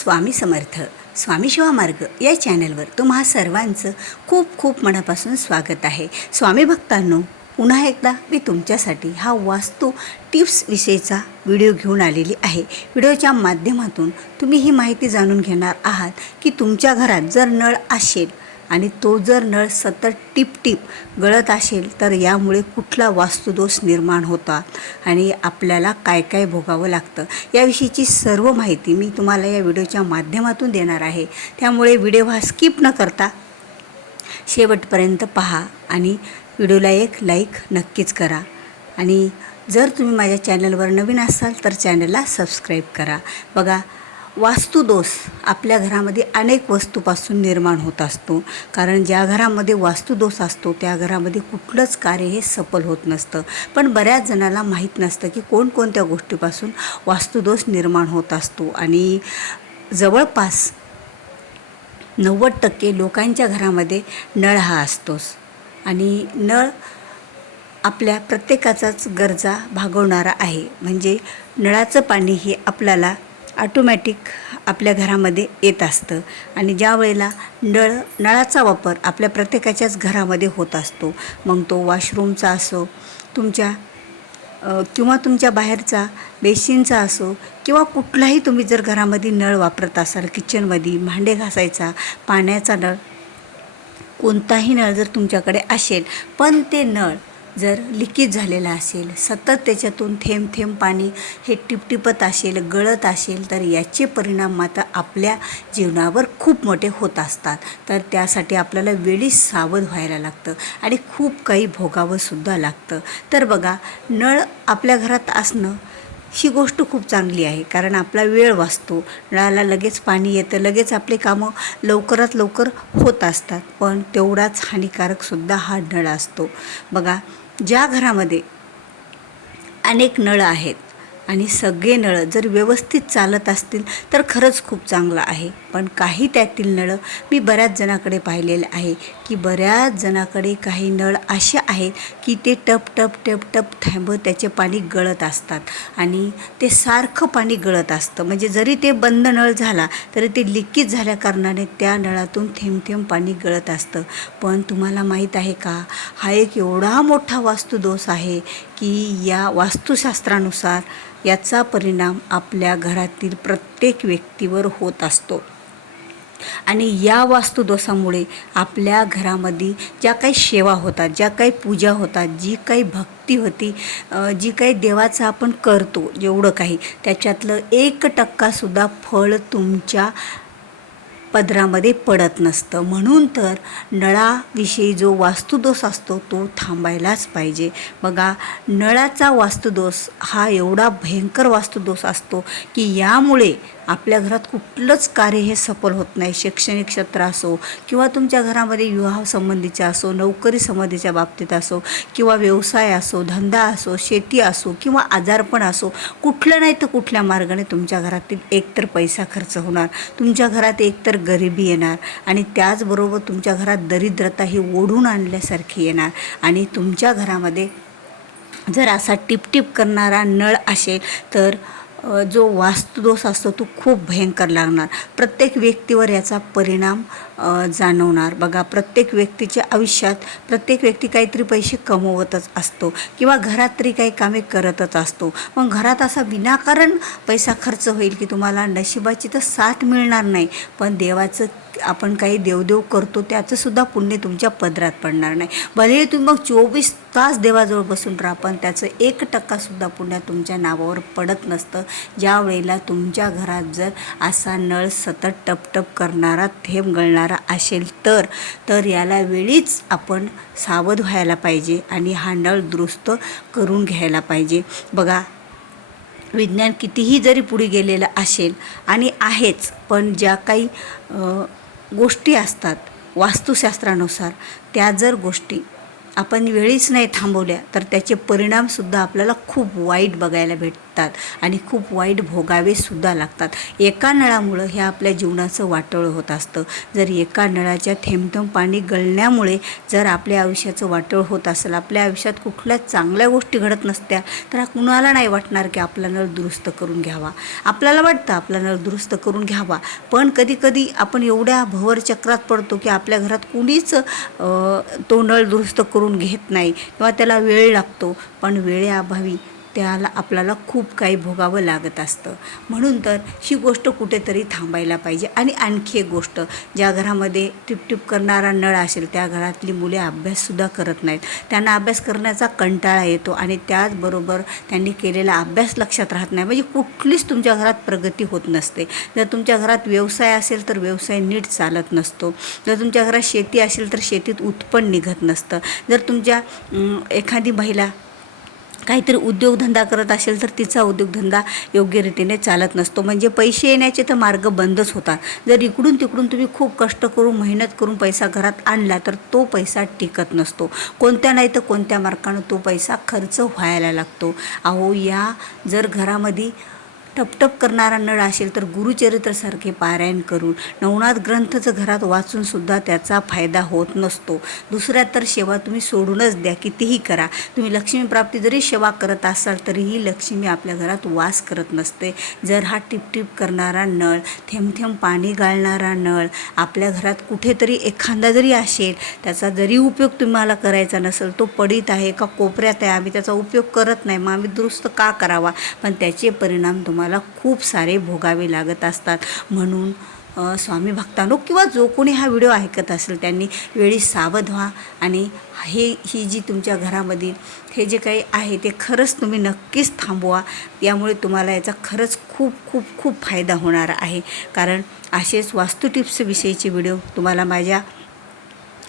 स्वामी समर्थ स्वामी शिवामार्ग या चॅनलवर तुम्हा सर्वांचं खूप खूप मनापासून स्वागत आहे. स्वामी भक्तांनो पुन्हा एकदा मी तुमच्यासाठी हा वास्तू टिप्स विषयीचा व्हिडिओ घेऊन आलेली आहे. व्हिडिओच्या माध्यमातून तुम्ही ही माहिती जाणून घेणार आहात की तुमच्या घरात जर नळ असेल आणि तो जर नळ सतत टिपटिप गळत असेल तर यामुळे कुठला वास्तुदोष निर्माण होतात आणि आपल्याला काय काय भोगावं लागतं याविषयीची सर्व माहिती मी तुम्हाला या व्हिडिओच्या माध्यमातून देणार आहे. त्यामुळे व्हिडिओ हा स्किप न करता शेवटपर्यंत पहा आणि व्हिडिओला एक लाईक नक्कीच करा. आणि जर तुम्ही माझ्या चॅनलवर नवीन असाल तर चॅनलला सबस्क्राईब करा. बघा वास्तुदोष आपल्या घरामध्ये अनेक वस्तूपासून निर्माण होत असतो. कारण ज्या घरामध्ये वास्तुदोष असतो त्या घरामध्ये कुठलंच कार्य हे सफल होत नसतं. पण बऱ्याच जणाला माहीत नसतं की कोणकोणत्या गोष्टीपासून वास्तुदोष निर्माण होत असतो. आणि जवळपास नव्वद टक्के लोकांच्या घरामध्ये नळ हा असतोच. आणि नळ आपल्या प्रत्येकाचाच गरजा भागवणारा आहे. म्हणजे नळाचं पाणी हे आपल्याला ऑटोमॅटिक आपल्या घरामध्ये येत असतं. आणि ज्या वेळेला नळ नळाचा वापर आपल्या प्रत्येकाच्याच घरामध्ये होत असतो मग तो वॉशरूमचा असो तुमच्या किंवा तुमच्या बाहेरचा बेसिनचा असो किंवा कुठलाही तुम्ही जर घरामध्ये नळ वापरत असाल किचनमध्ये भांडे घासायचा पाण्याचा नळ कोणताही नळ जर तुमच्याकडे असेल पण ते नळ जर लिकेज झालेला असेल सतत त्याच्यातून थेंब थेंब पाणी हे टिपटिपत असेल गळत असेल तर याचे परिणाम मात्र आपल्या जीवनावर खूप मोठे होत असतात. तर त्यासाठी आपल्याला वेळीच सावध व्हायला लागतं आणि खूप काही भोगावंसुद्धा लागतं. तर बघा नळ आपल्या घरात असणं ही गोष्ट खूप चांगली आहे कारण आपला वेळ वाचतो. नळाला लगेच पाणी येतं लगेच आपले कामं लवकरात लवकर होत असतात पण तेवढाच हानिकारकसुद्धा हा नळ असतो. बघा ज्या घरामध्ये अनेक नळ आहेत आणि सगळे नळं जर व्यवस्थित चालत असतील तर खरंच खूप चांगलं आहे. पण काही त्यातील नळं मी बऱ्याच जणाकडे पाहिलेलं आहे की बऱ्याच जणाकडे काही नळ असे आहेत की ते टप टप टप टप थांबत त्याचे पाणी गळत असतात. आणि ते सारखं पाणी गळत असतं. म्हणजे जरी ते बंद नळ झाला तरी ते लिकेज झाल्या कारणाने त्या नळातून थेंब थेंब पाणी गळत असतं. पण तुम्हाला माहीत आहे का? हा एक एवढा मोठा वास्तुदोष आहे की या वास्तुशास्त्रानुसार याचा परिणाम आपल्या घरातील प्रत्येक व्यक्तीवर होत असतो. आणि या वास्तुदोषामुळे आपल्या घरामध्ये ज्या काही सेवा होतात ज्या काही पूजा होतात जी काही भक्ती होती जी काही देवाचं आपण करतो जेवढं काही त्याच्यातलं एक टक्कासुद्धा फळ तुमच्या पदरामध्ये पडत नसतं. म्हणून तर नळाविषयी जो वास्तुदोष असतो तो थांबायलाच पाहिजे. बघा नळाचा वास्तुदोष हा एवढा भयंकर वास्तुदोष असतो की यामुळे आपल्या घरात कुठलंच कार्य हे सफल होत नाही. शैक्षणिक क्षेत्र असो किंवा तुमच्या घरामध्ये विवाहासंबंधीच्या असो नोकरी संबंधीच्या बाबतीत असो किंवा व्यवसाय असो धंदा असो शेती असो किंवा आजारपण असो कुठलं नाही तर कुठल्या मार्गाने तुमच्या घरातील एकतर पैसा खर्च होणार तुमच्या घरात एकतर गरिबी येणार आणि त्याचबरोबर तुमच्या घरात दरिद्रता ही ओढून आणल्यासारखी येणार आणि तुमच्या घरामध्ये जर असा टिपटिप करणारा नळ असेल तर जो वास्तुदोष असतो तो खूप भयंकर लागणार. प्रत्येक व्यक्तीवर याचा परिणाम जाणवणार. बघा प्रत्येक व्यक्तीच्या आयुष्यात प्रत्येक व्यक्ती काहीतरी पैसे कमवतच असतो किंवा घरात तरी काही कामे करतच असतो. मग घरात असा विनाकारण पैसा खर्च होईल की तुम्हाला नशिबाची तर साथ मिळणार नाही. पण देवाचं आपण काही देवदेव करतो त्याचंसुद्धा पुण्य तुमच्या पदरात पडणार नाही. भले तुम्ही मग चोवीस तास देवाजवळ बसून राहा पण त्याचं एक टक्कासुद्धा पुण्य तुमच्या नावावर पडत नसतं. ज्या वेळेला तुमच्या घरात जर असा नळ सतत टपटप करणारा थेंब गळणारा असेल तर तर याला वेळीच आपण सावध व्हायला पाहिजे आणि हा नळ दुरुस्त करून घ्यायला पाहिजे. बघा विज्ञान कितीही जरी पुढे गेलेलं असेल आणि आहेच पण ज्या काही गोष्टी असतात वास्तुशास्त्रानुसार. त्या जर गोष्टी आपण वेळीच नाही थांबवल्या तर त्याचे परिणामसुद्धा आपल्याला खूप वाईट बघायला भेटतात. लागतात आणि खूप वाईट भोगावेसुद्धा लागतात. एका नळामुळं हे आपल्या जीवनाचं वाटोळं होत असतं. जर एका नळाच्या थेंबथेंब पाणी गळण्यामुळे जर आपल्या आयुष्याचं वाटोळ होत असेल आपल्या आयुष्यात कुठल्या चांगल्या गोष्टी घडत नसत्या तर कुणाला नाही वाटणार की आपला नळ दुरुस्त करून घ्यावा. आपल्याला वाटतं आपला नळ दुरुस्त करून घ्यावा पण कधीकधी आपण एवढ्या भवरचक्रात पडतो की आपल्या घरात कुणीच तो नळ दुरुस्त करून घेत नाही किंवा त्याला वेळ लागतो. पण वेळेअभावी त्याला आपल्याला खूप काही भोगावं लागत असतं. म्हणून तर ही गोष्ट कुठेतरी थांबायला पाहिजे. आणि आणखी एक गोष्ट ज्या घरामध्ये टिपटिप करणारा नळ असेल त्या घरातली मुले अभ्याससुद्धा करत नाहीत. त्यांना अभ्यास करण्याचा कंटाळा येतो आणि त्याचबरोबर त्यांनी केलेला अभ्यास लक्षात राहत नाही. म्हणजे कुठलीच तुमच्या घरात प्रगती होत नसते. जर तुमच्या घरात व्यवसाय असेल तर व्यवसाय नीट चालत नसतो. जर तुमच्या घरात शेती असेल तर शेतीत उत्पन्न निघत नसतं. जर तुमच्या एखादी महिला काहीतरी उद्योगधंदा करत असेल तर तिचा उद्योगधंदा योग्य रीतीने चालत नसतो. म्हणजे पैसे येण्याचे तर मार्ग बंदच होतात. जर इकडून तिकडून तुम्ही खूप कष्ट करून मेहनत करून पैसा घरात आणला तर तो पैसा टिकत नसतो. कोणत्या नाही तर कोणत्या मार्गानं तो पैसा खर्च व्हायला लागतो. अहो या जर घरामध्ये टपटप करणारा नळ असेल तर गुरुचरित्रसारखे पारायण करून नवनाथ ग्रंथचं घरात वाचूनसुद्धा त्याचा फायदा होत नसतो. दुसऱ्या तर सेवा तुम्ही सोडूनच द्या कितीही करा. तुम्ही लक्ष्मीप्राप्ती जरी सेवा करत असाल तरीही लक्ष्मी आपल्या घरात वास करत नसते. जर हा टिपटिप करणारा नळ थेंब थेंब पाणी गाळणारा नळ आपल्या घरात कुठेतरी एखादा जरी असेल त्याचा जरी उपयोग तुम्हाला करायचा नसेल तो पडीत आहे का कोपऱ्यात आहे आम्ही त्याचा उपयोग करत नाही मग आम्ही दुरुस्त का करावा? पण त्याचे परिणाम तुम्हाला खूप सारे भोगावे लागत असतात. म्हणून स्वामी भक्तांनो किंवा जो कोणी हा व्हिडिओ ऐकत असेल त्यांनी वेळी सावध व्हा आणि हे ही जी तुमच्या घरामधील हे जे काही आहे ते खरंच तुम्ही नक्कीच थांबवा. यामुळे तुम्हाला याचा खरंच खूप खूप खूप फायदा होणार आहे. कारण असेच वास्तू टिप्सविषयीचे व्हिडिओ तुम्हाला माझ्या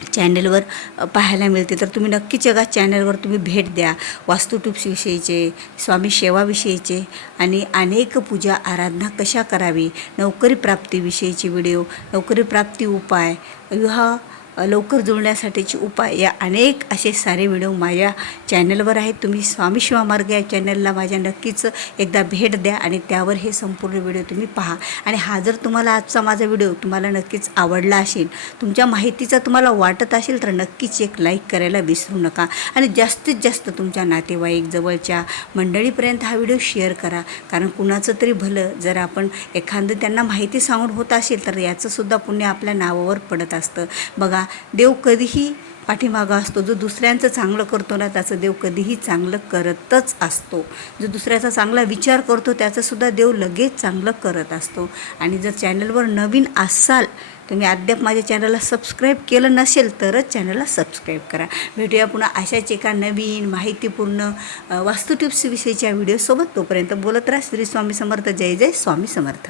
चॅनलवर पाहायला मिळते. तर तुम्ही नक्की जगा चॅनलवर तुम्ही भेट द्या. वास्तू स्वामी सेवाविषयीचे आणि अनेक पूजा आराधना कशा करावी नोकरी प्राप्तीविषयीचे व्हिडिओ नोकरी प्राप्ती उपाय विवाह लवकर जुळण्यासाठीचे उपाय या अनेक असे सारे व्हिडिओ माझ्या चॅनलवर आहेत. तुम्ही स्वामी शिवामार्ग या चॅनलला माझ्या नक्कीच एकदा भेट द्या आणि त्यावर हे संपूर्ण व्हिडिओ तुम्ही पहा. आणि हा जर तुम्हाला आजचा माझा व्हिडिओ तुम्हाला नक्कीच आवडला असेल तुमच्या माहितीचा तुम्हाला वाटत असेल तर नक्कीच एक लाईक करायला विसरू नका. आणि जास्तीत जास्त तुमच्या नातेवाईक जवळच्या मंडळीपर्यंत हा व्हिडिओ शेअर करा. कारण कुणाचं तरी भलं जर आपण एखादं त्यांना माहिती सांगून होत असेल तर याचंसुद्धा पुण्य आपल्या नावावर पडत असतं. बघा देव कधीही पाठीमागा असतो. जो दुसऱ्यांचं चांगलं करतो ना त्याचं देव कधीही चांगलं करतच असतो. जो दुसऱ्याचा चांगला विचार करतो त्याचंसुद्धा देव लगेच चांगलं करत असतो. आणि जर चॅनलवर नवीन असाल तुम्ही अद्याप माझ्या चॅनलला सबस्क्राईब केलं नसेल तरच चॅनलला सबस्क्राईब करा. भेटूया पुन्हा अशाच एका नवीन माहितीपूर्ण अ, वास्तू टिप्सविषयीच्या व्हिडिओसोबत. तोपर्यंत बोलत राहा. श्री स्वामी समर्थ. जय जय स्वामी समर्थ.